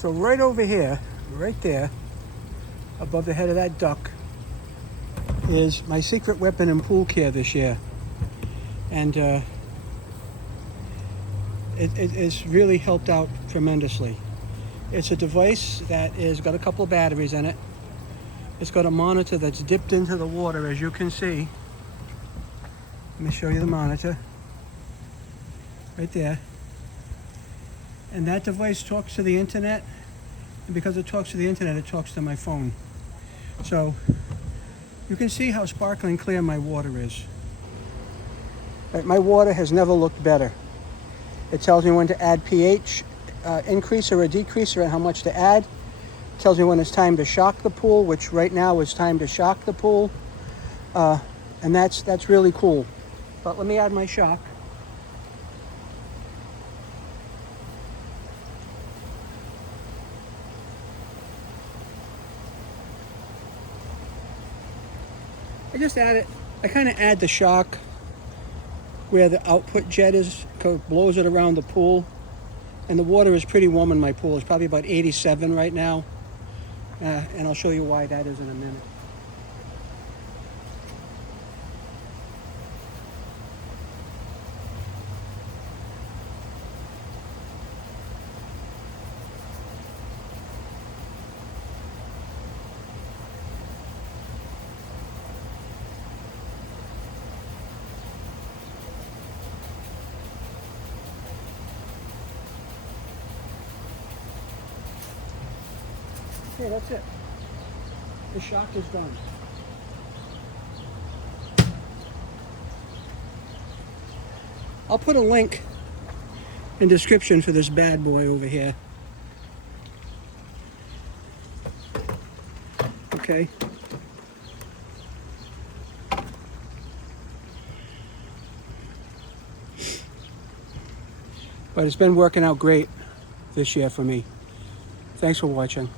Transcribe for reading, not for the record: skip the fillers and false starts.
So right over here, right there, above the head of that duck, is my secret weapon in pool care this year. And it's really helped out tremendously. It's a device that has got a couple of batteries in it. It's got a monitor that's dipped into the water, as you can see. Let me show you the monitor. Right there. And that device talks to the internet. And because it talks to the internet, it talks to my phone. So you can see how sparkling clear my water is. Right, my water has never looked better. It tells me when to add pH increase or a decreaser and how much to add. It tells me when it's time to shock the pool, which right now is time to shock the pool. And that's really cool. But let me add my shock. I just add it. I kind of add the shock where the output jet is, blows it around the pool. And the water is pretty warm in my pool. It's probably about 87 right now. And I'll show you why that is in a minute. Okay, that's it. The shock is done. I'll put a link in description for this bad boy over here. Okay. But it's been working out great this year for me. Thanks for watching.